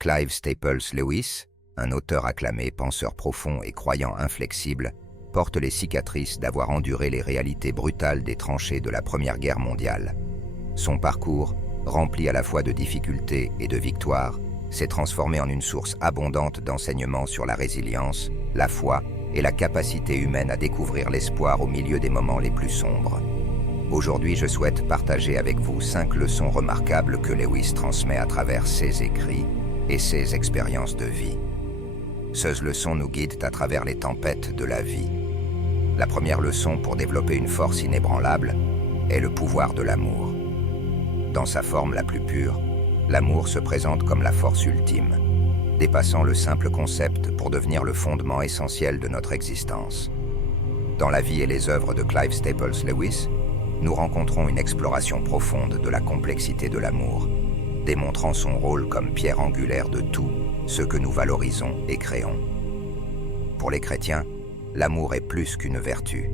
Clive Staples Lewis, un auteur acclamé, penseur profond et croyant inflexible, porte les cicatrices d'avoir enduré les réalités brutales des tranchées de la Première Guerre mondiale. Son parcours, rempli à la fois de difficultés et de victoires, s'est transformé en une source abondante d'enseignements sur la résilience, la foi et la capacité humaine à découvrir l'espoir au milieu des moments les plus sombres. Aujourd'hui, je souhaite partager avec vous 5 leçons remarquables que Lewis transmet à travers ses écrits et ses expériences de vie. Ces leçons nous guident à travers les tempêtes de la vie. La première leçon pour développer une force inébranlable est le pouvoir de l'amour. Dans sa forme la plus pure, l'amour se présente comme la force ultime, dépassant le simple concept pour devenir le fondement essentiel de notre existence. Dans la vie et les œuvres de Clive Staples Lewis, nous rencontrons une exploration profonde de la complexité de l'amour, démontrant son rôle comme pierre angulaire de tout ce que nous valorisons et créons. Pour les chrétiens, l'amour est plus qu'une vertu.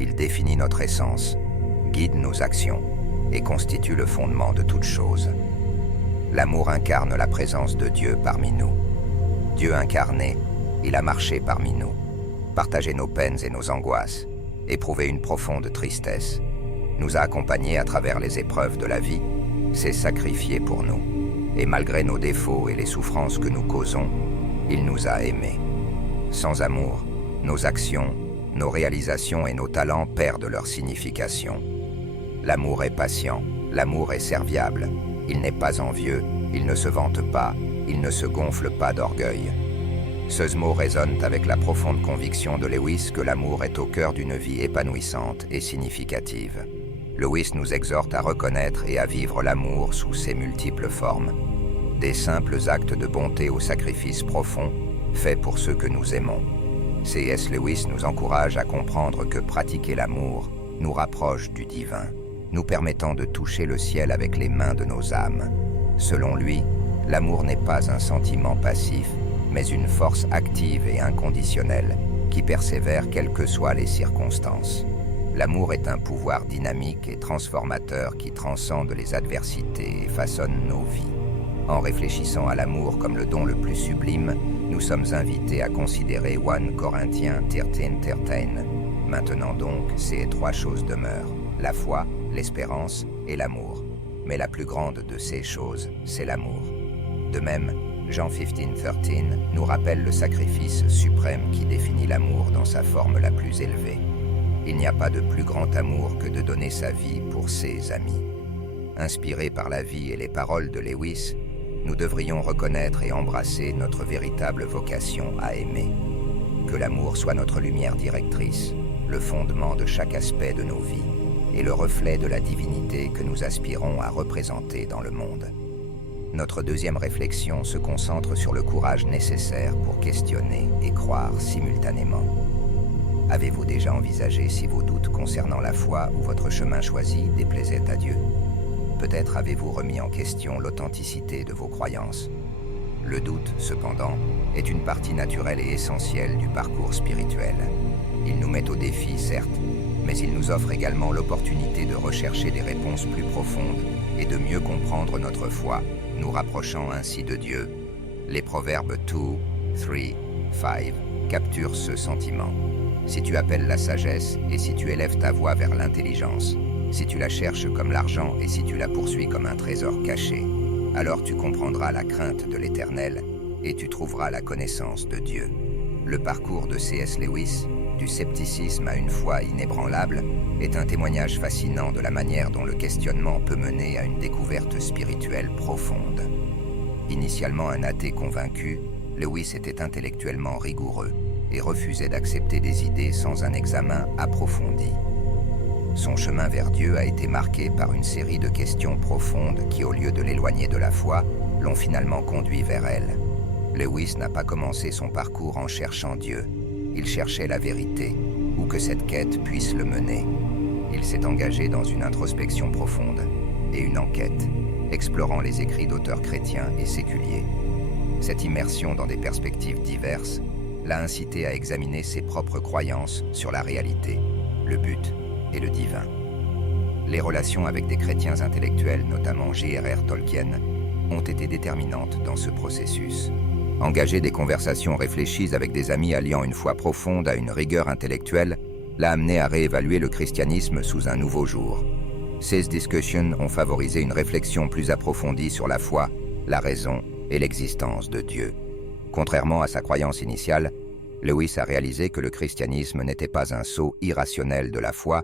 Il définit notre essence, guide nos actions et constitue le fondement de toute chose. L'amour incarne la présence de Dieu parmi nous. Dieu incarné, il a marché parmi nous, partagé nos peines et nos angoisses, éprouvé une profonde tristesse, nous a accompagnés à travers les épreuves de la vie, s'est sacrifié pour nous. Et malgré nos défauts et les souffrances que nous causons, il nous a aimés. Sans amour, nos actions, nos réalisations et nos talents perdent leur signification. L'amour est patient, l'amour est serviable, il n'est pas envieux, il ne se vante pas, il ne se gonfle pas d'orgueil. Ces mots résonnent avec la profonde conviction de Lewis que l'amour est au cœur d'une vie épanouissante et significative. Lewis nous exhorte à reconnaître et à vivre l'amour sous ses multiples formes. Des simples actes de bonté au sacrifice profond, faits pour ceux que nous aimons. C.S. Lewis nous encourage à comprendre que pratiquer l'amour nous rapproche du divin, nous permettant de toucher le ciel avec les mains de nos âmes. Selon lui, l'amour n'est pas un sentiment passif, mais une force active et inconditionnelle qui persévère quelles que soient les circonstances. L'amour est un pouvoir dynamique et transformateur qui transcende les adversités et façonne nos vies. En réfléchissant à l'amour comme le don le plus sublime, nous sommes invités à considérer 1 Corinthiens 13:13. Maintenant donc, ces 3 choses demeurent, la foi, l'espérance et l'amour. Mais la plus grande de ces choses, c'est l'amour. De même, Jean 15:13 nous rappelle le sacrifice suprême qui définit l'amour dans sa forme la plus élevée. Il n'y a pas de plus grand amour que de donner sa vie pour ses amis. Inspirés par la vie et les paroles de Lewis, nous devrions reconnaître et embrasser notre véritable vocation à aimer. Que l'amour soit notre lumière directrice, le fondement de chaque aspect de nos vies et le reflet de la divinité que nous aspirons à représenter dans le monde. Notre deuxième réflexion se concentre sur le courage nécessaire pour questionner et croire simultanément. Avez-vous déjà envisagé si vos doutes concernant la foi ou votre chemin choisi déplaisaient à Dieu? Peut-être avez-vous remis en question l'authenticité de vos croyances. Le doute, cependant, est une partie naturelle et essentielle du parcours spirituel. Il nous met au défi, certes, mais il nous offre également l'opportunité de rechercher des réponses plus profondes et de mieux comprendre notre foi, nous rapprochant ainsi de Dieu. Les proverbes 2, 3, 5 capturent ce sentiment. Si tu appelles la sagesse et si tu élèves ta voix vers l'intelligence, si tu la cherches comme l'argent et si tu la poursuis comme un trésor caché, alors tu comprendras la crainte de l'Éternel et tu trouveras la connaissance de Dieu. Le parcours de C.S. Lewis, du scepticisme à une foi inébranlable, est un témoignage fascinant de la manière dont le questionnement peut mener à une découverte spirituelle profonde. Initialement un athée convaincu, Lewis était intellectuellement rigoureux et refusait d'accepter des idées sans un examen approfondi. Son chemin vers Dieu a été marqué par une série de questions profondes qui, au lieu de l'éloigner de la foi, l'ont finalement conduit vers elle. Lewis n'a pas commencé son parcours en cherchant Dieu. Il cherchait la vérité, où que cette quête puisse le mener. Il s'est engagé dans une introspection profonde et une enquête, explorant les écrits d'auteurs chrétiens et séculiers. Cette immersion dans des perspectives diverses l'a incité à examiner ses propres croyances sur la réalité, le but et le divin. Les relations avec des chrétiens intellectuels, notamment J.R.R. Tolkien, ont été déterminantes dans ce processus. Engager des conversations réfléchies avec des amis alliant une foi profonde à une rigueur intellectuelle l'a amené à réévaluer le christianisme sous un nouveau jour. Ces discussions ont favorisé une réflexion plus approfondie sur la foi, la raison et l'existence de Dieu. Contrairement à sa croyance initiale, Lewis a réalisé que le christianisme n'était pas un saut irrationnel de la foi,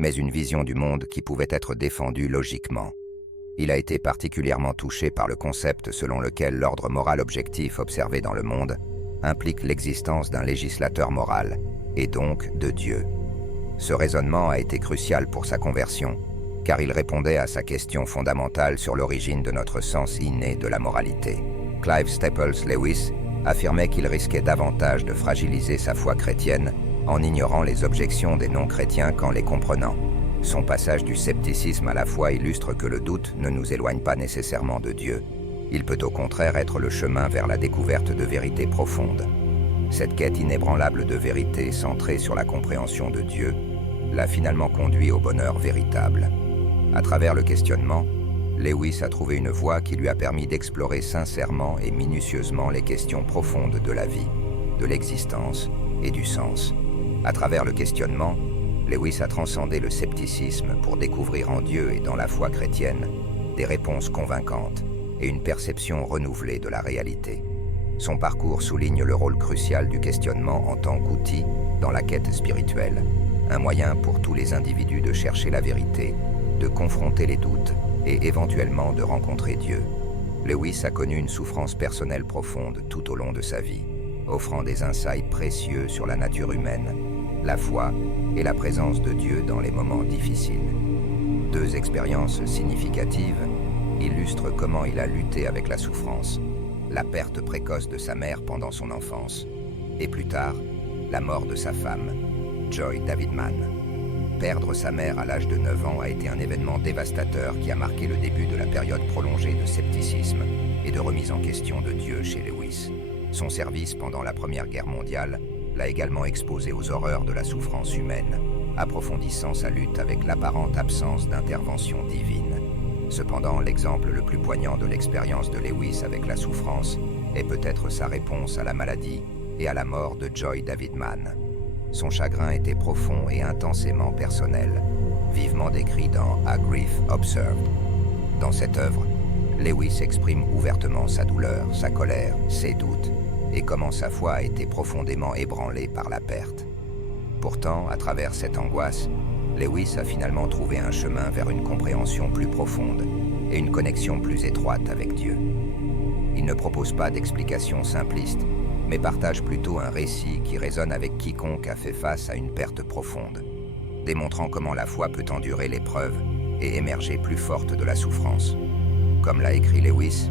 mais une vision du monde qui pouvait être défendue logiquement. Il a été particulièrement touché par le concept selon lequel l'ordre moral objectif observé dans le monde implique l'existence d'un législateur moral, et donc de Dieu. Ce raisonnement a été crucial pour sa conversion, car il répondait à sa question fondamentale sur l'origine de notre sens inné de la moralité. Clive Staples Lewis affirmait qu'il risquait davantage de fragiliser sa foi chrétienne en ignorant les objections des non-chrétiens qu'en les comprenant. Son passage du scepticisme à la foi illustre que le doute ne nous éloigne pas nécessairement de Dieu. Il peut au contraire être le chemin vers la découverte de vérités profondes. Cette quête inébranlable de vérité centrée sur la compréhension de Dieu l'a finalement conduit au bonheur véritable. À travers le questionnement, Lewis a trouvé une voie qui lui a permis d'explorer sincèrement et minutieusement les questions profondes de la vie, de l'existence et du sens. À travers le questionnement, Lewis a transcendé le scepticisme pour découvrir en Dieu et dans la foi chrétienne des réponses convaincantes et une perception renouvelée de la réalité. Son parcours souligne le rôle crucial du questionnement en tant qu'outil dans la quête spirituelle, un moyen pour tous les individus de chercher la vérité, de confronter les doutes et éventuellement de rencontrer Dieu. Lewis a connu une souffrance personnelle profonde tout au long de sa vie, offrant des insights précieux sur la nature humaine, la foi et la présence de Dieu dans les moments difficiles. Deux expériences significatives illustrent comment il a lutté avec la souffrance: la perte précoce de sa mère pendant son enfance, et plus tard, la mort de sa femme, Joy Davidman. Perdre sa mère à l'âge de 9 ans a été un événement dévastateur qui a marqué le début de la période prolongée de scepticisme et de remise en question de Dieu chez Lewis. Son service pendant la Première Guerre mondiale l'a également exposé aux horreurs de la souffrance humaine, approfondissant sa lutte avec l'apparente absence d'intervention divine. Cependant, l'exemple le plus poignant de l'expérience de Lewis avec la souffrance est peut-être sa réponse à la maladie et à la mort de Joy Davidman. Son chagrin était profond et intensément personnel, vivement décrit dans A Grief Observed. Dans cette œuvre, Lewis exprime ouvertement sa douleur, sa colère, ses doutes, et comment sa foi a été profondément ébranlée par la perte. Pourtant, à travers cette angoisse, Lewis a finalement trouvé un chemin vers une compréhension plus profonde et une connexion plus étroite avec Dieu. Il ne propose pas d'explication simpliste, mais partage plutôt un récit qui résonne avec quiconque a fait face à une perte profonde, démontrant comment la foi peut endurer l'épreuve et émerger plus forte de la souffrance. Comme l'a écrit Lewis,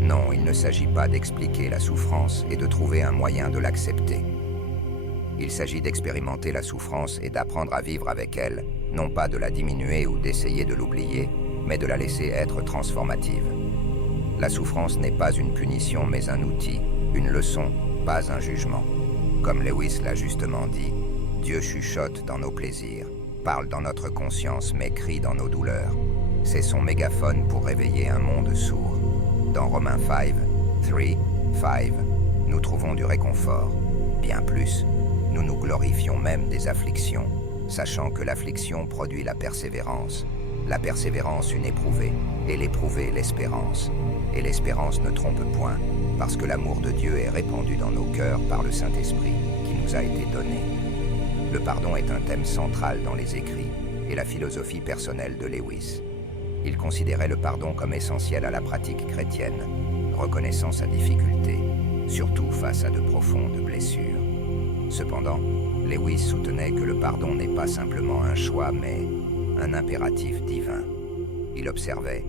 non, il ne s'agit pas d'expliquer la souffrance et de trouver un moyen de l'accepter. Il s'agit d'expérimenter la souffrance et d'apprendre à vivre avec elle, non pas de la diminuer ou d'essayer de l'oublier, mais de la laisser être transformative. La souffrance n'est pas une punition mais un outil, une leçon, pas un jugement. Comme Lewis l'a justement dit, Dieu chuchote dans nos plaisirs, parle dans notre conscience mais crie dans nos douleurs. C'est son mégaphone pour réveiller un monde sourd. Dans Romains 5, nous trouvons du réconfort. Bien plus, nous nous glorifions même des afflictions, sachant que l'affliction produit la persévérance une éprouvée, et l'éprouvée l'espérance. Et l'espérance ne trompe point, parce que l'amour de Dieu est répandu dans nos cœurs par le Saint-Esprit qui nous a été donné. Le pardon est un thème central dans les écrits et la philosophie personnelle de Lewis. Il considérait le pardon comme essentiel à la pratique chrétienne, reconnaissant sa difficulté, surtout face à de profondes blessures. Cependant, Lewis soutenait que le pardon n'est pas simplement un choix, mais un impératif divin. Il observait: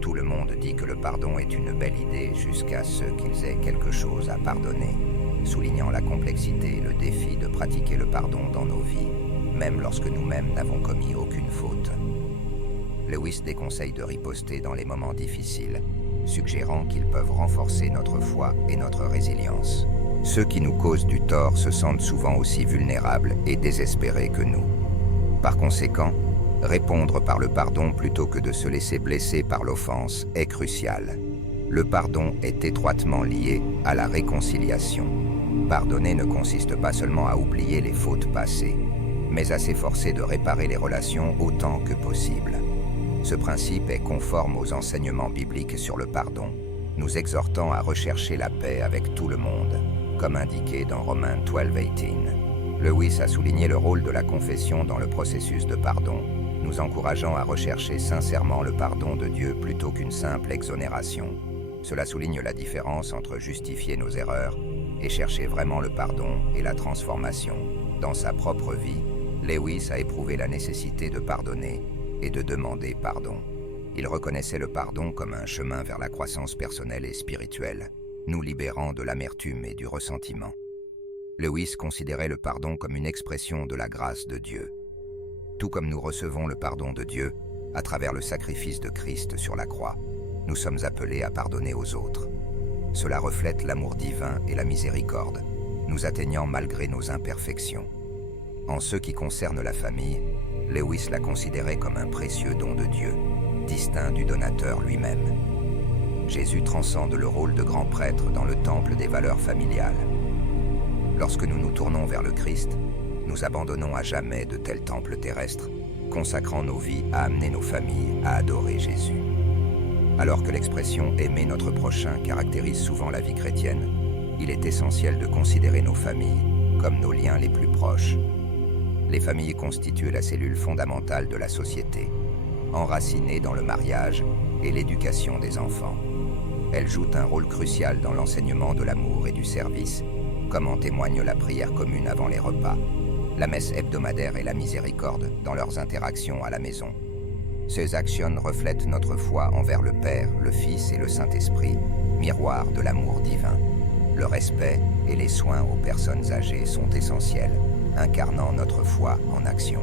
tout le monde dit que le pardon est une belle idée jusqu'à ce qu'ils aient quelque chose à pardonner, soulignant la complexité et le défi de pratiquer le pardon dans nos vies, même lorsque nous-mêmes n'avons commis aucune faute. Lewis déconseille de riposter dans les moments difficiles, suggérant qu'ils peuvent renforcer notre foi et notre résilience. Ceux qui nous causent du tort se sentent souvent aussi vulnérables et désespérés que nous. Par conséquent, répondre par le pardon plutôt que de se laisser blesser par l'offense est crucial. Le pardon est étroitement lié à la réconciliation. Pardonner ne consiste pas seulement à oublier les fautes passées, mais à s'efforcer de réparer les relations autant que possible. Ce principe est conforme aux enseignements bibliques sur le pardon, nous exhortant à rechercher la paix avec tout le monde, comme indiqué dans Romains 12:18. Lewis a souligné le rôle de la confession dans le processus de pardon, nous encourageant à rechercher sincèrement le pardon de Dieu plutôt qu'une simple exonération. Cela souligne la différence entre justifier nos erreurs et chercher vraiment le pardon et la transformation. Dans sa propre vie, Lewis a éprouvé la nécessité de pardonner et de demander pardon. Il reconnaissait le pardon comme un chemin vers la croissance personnelle et spirituelle, nous libérant de l'amertume et du ressentiment. Lewis considérait le pardon comme une expression de la grâce de Dieu. Tout comme nous recevons le pardon de Dieu à travers le sacrifice de Christ sur la croix, nous sommes appelés à pardonner aux autres. Cela reflète l'amour divin et la miséricorde, nous atteignant malgré nos imperfections. En ce qui concerne la famille, Lewis la considérait comme un précieux don de Dieu, distinct du donateur lui-même. Jésus transcende le rôle de grand prêtre dans le temple des valeurs familiales. Lorsque nous nous tournons vers le Christ, nous abandonnons à jamais de tels temples terrestres, consacrant nos vies à amener nos familles à adorer Jésus. Alors que l'expression « aimer notre prochain » caractérise souvent la vie chrétienne, il est essentiel de considérer nos familles comme nos liens les plus proches. Les familles constituent la cellule fondamentale de la société, enracinées dans le mariage et l'éducation des enfants. Elles jouent un rôle crucial dans l'enseignement de l'amour et du service, comme en témoigne la prière commune avant les repas, la messe hebdomadaire et la miséricorde dans leurs interactions à la maison. Ces actions reflètent notre foi envers le Père, le Fils et le Saint-Esprit, miroir de l'amour divin. Le respect et les soins aux personnes âgées sont essentiels, incarnant notre foi en action.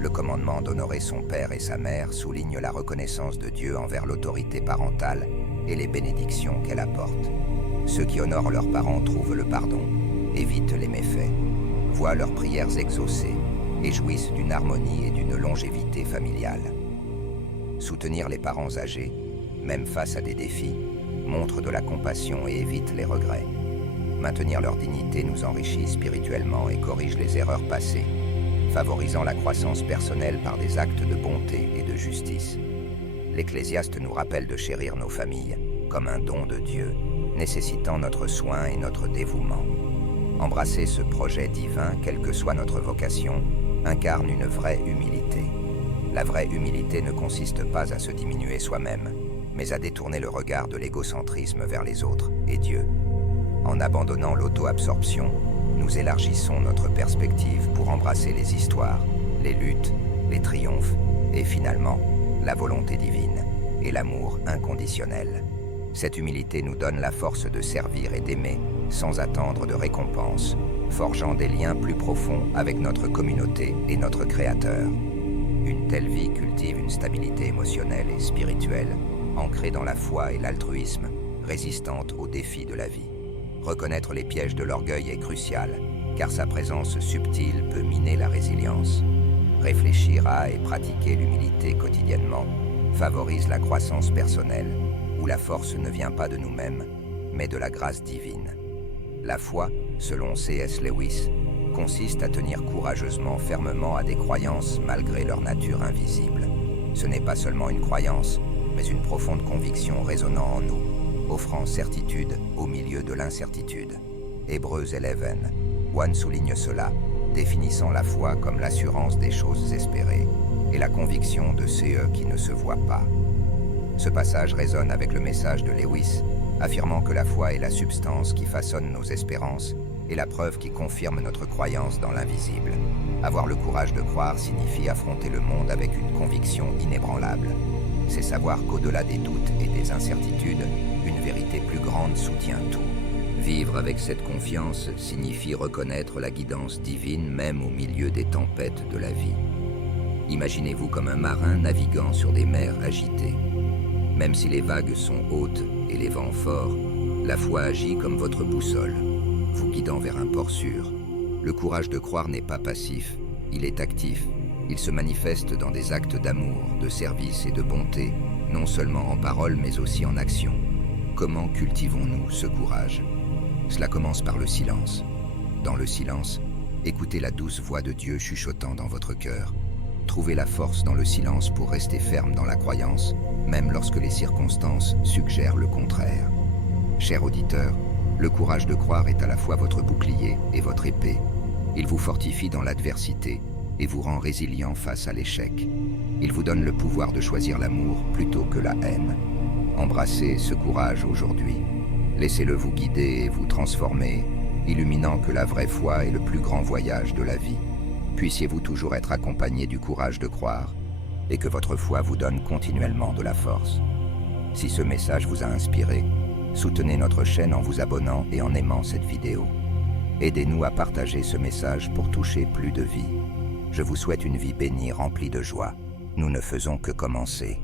Le commandement d'honorer son père et sa mère souligne la reconnaissance de Dieu envers l'autorité parentale et les bénédictions qu'elle apporte. Ceux qui honorent leurs parents trouvent le pardon, évitent les méfaits, voient leurs prières exaucées et jouissent d'une harmonie et d'une longévité familiale. Soutenir les parents âgés, même face à des défis, montre de la compassion et évite les regrets. Maintenir leur dignité nous enrichit spirituellement et corrige les erreurs passées, favorisant la croissance personnelle par des actes de bonté et de justice. L'Ecclésiaste nous rappelle de chérir nos familles comme un don de Dieu, nécessitant notre soin et notre dévouement. Embrasser ce projet divin, quelle que soit notre vocation, incarne une vraie humilité. La vraie humilité ne consiste pas à se diminuer soi-même, mais à détourner le regard de l'égocentrisme vers les autres et Dieu. En abandonnant l'auto-absorption, nous élargissons notre perspective pour embrasser les histoires, les luttes, les triomphes et finalement, la volonté divine et l'amour inconditionnel. Cette humilité nous donne la force de servir et d'aimer sans attendre de récompense, forgeant des liens plus profonds avec notre communauté et notre Créateur. Une telle vie cultive une stabilité émotionnelle et spirituelle, ancrée dans la foi et l'altruisme, résistante aux défis de la vie. Reconnaître les pièges de l'orgueil est crucial, car sa présence subtile peut miner la résilience. Réfléchir à et pratiquer l'humilité quotidiennement favorise la croissance personnelle, où la force ne vient pas de nous-mêmes, mais de la grâce divine. La foi, selon C.S. Lewis, consiste à tenir courageusement, fermement à des croyances malgré leur nature invisible. Ce n'est pas seulement une croyance, mais une profonde conviction résonnant en nous, offrant certitude au milieu de l'incertitude. Hébreux 11, One souligne cela, définissant la foi comme l'assurance des choses espérées et la conviction de ceux qui ne se voient pas. Ce passage résonne avec le message de Lewis, affirmant que la foi est la substance qui façonne nos espérances et la preuve qui confirme notre croyance dans l'invisible. Avoir le courage de croire signifie affronter le monde avec une conviction inébranlable. C'est savoir qu'au-delà des doutes et des incertitudes, une vérité plus grande soutient tout. Vivre avec cette confiance signifie reconnaître la guidance divine même au milieu des tempêtes de la vie. Imaginez-vous comme un marin naviguant sur des mers agitées. Même si les vagues sont hautes et les vents forts, la foi agit comme votre boussole, vous guidant vers un port sûr. Le courage de croire n'est pas passif, il est actif. Il se manifeste dans des actes d'amour, de service et de bonté, non seulement en parole mais aussi en action. Comment cultivons-nous ce courage? Cela commence par le silence. Dans le silence, écoutez la douce voix de Dieu chuchotant dans votre cœur. Trouvez la force dans le silence pour rester ferme dans la croyance, même lorsque les circonstances suggèrent le contraire. Cher auditeur, le courage de croire est à la fois votre bouclier et votre épée. Il vous fortifie dans l'adversité et vous rend résilient face à l'échec. Il vous donne le pouvoir de choisir l'amour plutôt que la haine. Embrassez ce courage aujourd'hui. Laissez-le vous guider et vous transformer, illuminant que la vraie foi est le plus grand voyage de la vie. Puissiez-vous toujours être accompagné du courage de croire et que votre foi vous donne continuellement de la force. Si ce message vous a inspiré, soutenez notre chaîne en vous abonnant et en aimant cette vidéo. Aidez-nous à partager ce message pour toucher plus de vies. Je vous souhaite une vie bénie remplie de joie. Nous ne faisons que commencer.